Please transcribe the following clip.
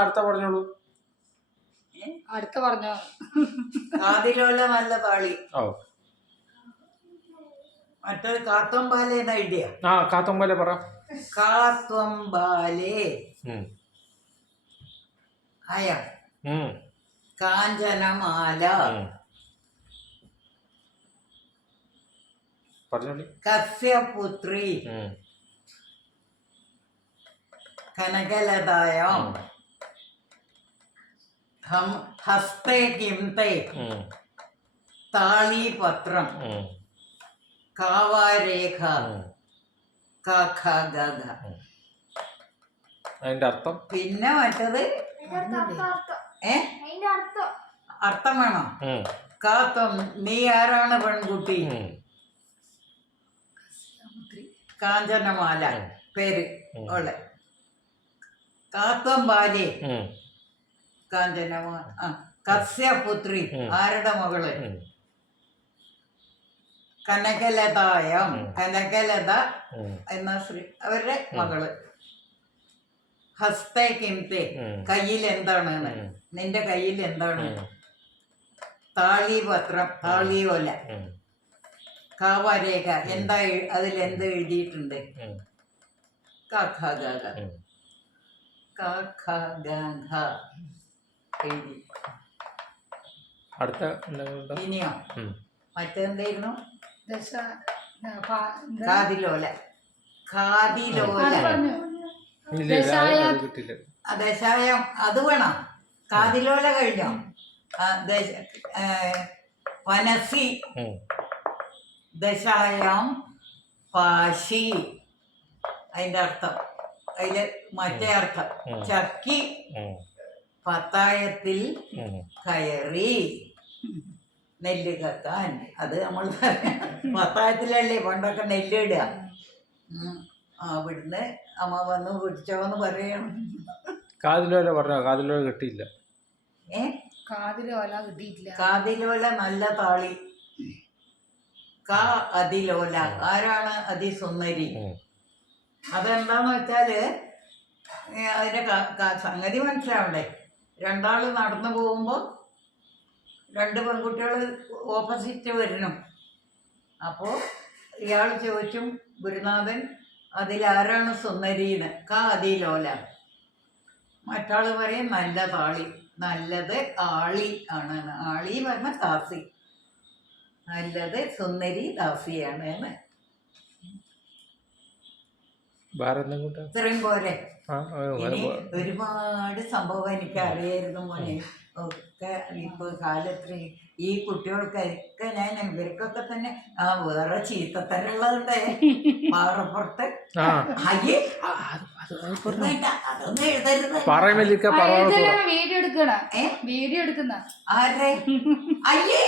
അടുത്ത പറഞ്ഞോളൂ. അടുത്ത പറഞ്ഞോ. കാതിലോല നല്ല താളി. ഓ മറ്റൊരു കാത്തൊമ്പാലെ ഐഡിയ. കാത്തൊമ്പാലെ പറ. കാത്തൊമ്പാലെ ആയ കാഞ്ചനമാല പറഞ്ഞോളി. കസ്യപുത്രി കനകലതായം ഹസ്തേ കിംതേ താളീപത്രം കാവാരേഖ അതിന്റെ അർത്ഥം. പിന്നെ മറ്റത് അർത്ഥം വേണോ? കാത്തൊം നീ ആരാണ് പെൺകുട്ടി? കാഞ്ചനമാല പേര് ഉള്ള കാത്തൊമ്പാലെ കാഞ്ചനമാല. കസ്യപുത്രി ആരുടെ മകള്? കനകലതായം കനകലത എന്ന ശ്രീ അവരുടെ മകള്. ഹസ്തേ കിംതേ കയ്യിൽ എന്താണ്? നിന്റെ കയ്യിൽ എന്താണ്? താളീപത്രം താളിയോല. കാവരേഖ എന്താ അതിലെന്ത് എഴുതിയിട്ടുണ്ട്? എഴുതി. ഇനിയോ മറ്റെന്തായിരുന്നു? കാതിലോല. കാതിലോല ദശായം അത് വേണം. കാതിലോല കഴിഞ്ഞോ? വനസി ദശായം പാശി. അതിന്റെ അർത്ഥം അതില് മറ്റേ അർത്ഥം ചക്കി പത്തായത്തിൽ കയറി നെല്ല് കത്താൻ. അത് നമ്മൾ പത്തായത്തിലല്ലേ പണ്ടൊക്കെ നെല്ലിടുക. അവിടുന്ന് അമ്മ വന്ന് പിടിച്ചോന്ന് പറയണം. കാതിലോല പറഞ്ഞോ? കാതിലോല കിട്ടിയില്ല. കാതിലോല കിട്ടിയിട്ടില്ല. കാതിലോല നല്ല താളി. അതിലോല ആരാണ് അതിസുന്ദരി? അതെന്താന്ന് വെച്ചാല് അതിന്റെ സംഗതി മനസ്സിലാവണ്ടേ. രണ്ടാള് നടന്നു പോകുമ്പോ രണ്ട് പെൺകുട്ടികൾ ഓപ്പോസിറ്റ് വരണം. അപ്പോൾ ഇയാൾ ചോദിച്ചും ഗുരുനാഥൻ അതിലാരാണ് സുന്ദരീന്ന്? അതിലോല. മറ്റാള് പറയും നല്ല താളി. നല്ലത് ആളി ആണ്. ആളി പറഞ്ഞ ദാസി. നല്ലത് സുന്ദരി ദാസിയാണ് എന്ന്. ഇത്രയും പോരെ. ഇനി ഒരുപാട് സംഭവം എനിക്ക് അറിയായിരുന്നു മോനെ. ഒക്കെ ഇപ്പൊ കാലത്ത് ഈ കുട്ടികൾക്കൊക്കെ ഞാൻ ഇവർക്കൊക്കെ തന്നെ വേറെ ചീത്തത്തരമുള്ളതുണ്ട്. പാറപ്പുറത്ത് അയ്യേ അതൊന്നും എഴുതരുത്. വീഡിയോ എടുക്കുന്ന ആരുടെ? അയ്യേ